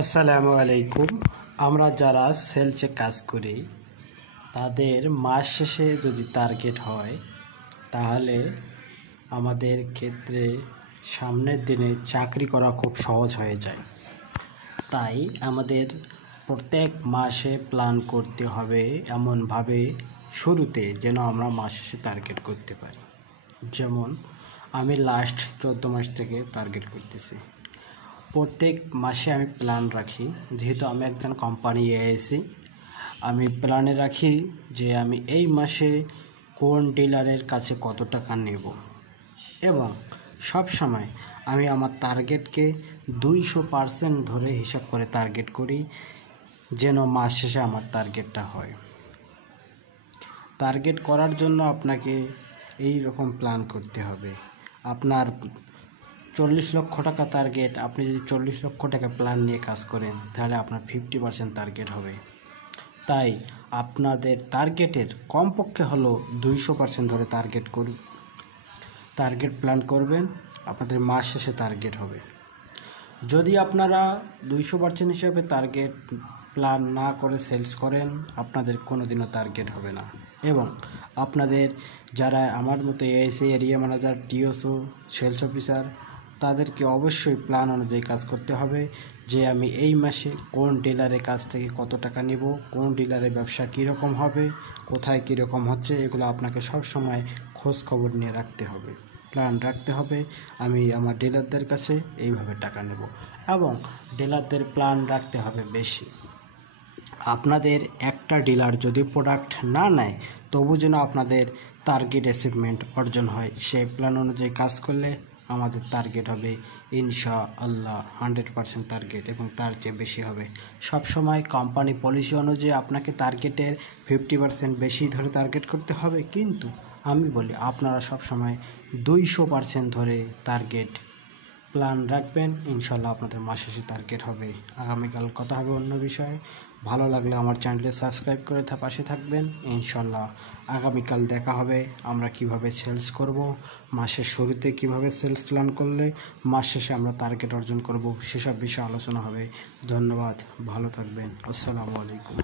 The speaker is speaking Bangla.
আসসালামু আলাইকুম। আমরা যারা সেলসে কাজ করি তাদের মাস শেষে যদি টার্গেট হয় তাহলে আমাদের ক্ষেত্রে সামনের দিনে চাকরি করা খুব সহজ হয়ে যায়। তাই আমাদের প্রত্যেক মাসে প্ল্যান করতে হবে এমনভাবে শুরুতে যেন আমরা মাস শেষে টার্গেট করতে পারি। যেমন আমি লাস্ট 14 মাস থেকে টার্গেট করতেছি। প্রত্যেক মাসে আমি প্ল্যান রাখি, যেহেতু আমি একজন কোম্পানি এসি, আমি প্ল্যানে রাখি যে আমি এই মাসে কোন ডিলারের কাছে কত টাকা নেব, এবং সব সময় আমি আমার টার্গেটকে 200% ধরে হিসাব করে টার্গেট করি যেন মাস শেষে আমার টার্গেটটা হয়। টার্গেট করার জন্য আপনাকে এই রকম প্ল্যান করতে হবে। আপনার 40 লক্ষ টাকা টার্গেট, আপনি যদি 40 লক্ষ টাকা প্ল্যান নিয়ে কাজ করেন তাহলে আপনার 50% টার্গেট হবে। তাই আপনাদের টার্গেটের কমপক্ষে হলো 200% ধরে টার্গেট প্ল্যান করবেন, আপনাদের মাস শেষে টার্গেট হবে। যদি আপনারা 200% হিসাবে টার্গেট প্ল্যান না করে সেলস করেন, আপনাদের কোনো দিনও টার্গেট হবে না। এবং আপনাদের যারা আমার মতো এএসএ, এরিয়া ম্যানেজার, টিওসও, সেলস অফিসার, তাদেরকে অবশ্যই প্ল্যান অনুযায়ী কাজ করতে হবে যে আমি এই মাসে কোন ডিলারের কাছ থেকে কত টাকা নেব, কোন ডিলারের ব্যবসা কীরকম হবে, কোথায় কীরকম হচ্ছে, এগুলো আপনাকে সব সময় খোঁজ খবর নিয়ে রাখতে হবে, প্ল্যান রাখতে হবে। আমি আমার ডিলারদের কাছে এইভাবে টাকা নেব, এবং ডিলারদের প্ল্যান রাখতে হবে বেশি। আপনাদের একটা ডিলার যদি প্রোডাক্ট না নেয় তবু যেন আপনাদের টার্গেট অ্যাচিভমেন্ট অর্জন হয়। সেই প্ল্যান অনুযায়ী কাজ করলে আমাদের টার্গেট হবে ইনশাআল্লাহ 100% টার্গেট, এবং তার চেয়ে বেশি হবে। সবসময় কোম্পানি পলিসি অনুযায়ী আপনাকে টার্গেটের 50% বেশি ধরে টার্গেট করতে হবে, কিন্তু আমি বলি আপনারা সবসময় 200% ধরে টার্গেট প্ল্যান রাখবেন, ইনশাল্লাহ আপনাদের মাস শেষে টার্গেট হবে। আগামীকাল কথা হবে অন্য বিষয়ে। ভালো লাগলে আমার চ্যানেলটি সাবস্ক্রাইব করে পাশে থাকবেন। ইনশাল্লাহ আগামীকাল দেখা হবে আমরা কিভাবে সেলস করব, মাসের শুরুতে কিভাবে সেলস প্ল্যান করলে মাস শেষে আমরা টার্গেট অর্জন করব, সেসব বিষয়ে আলোচনা হবে। ধন্যবাদ, ভালো থাকবেন। আসসালামু আলাইকুম।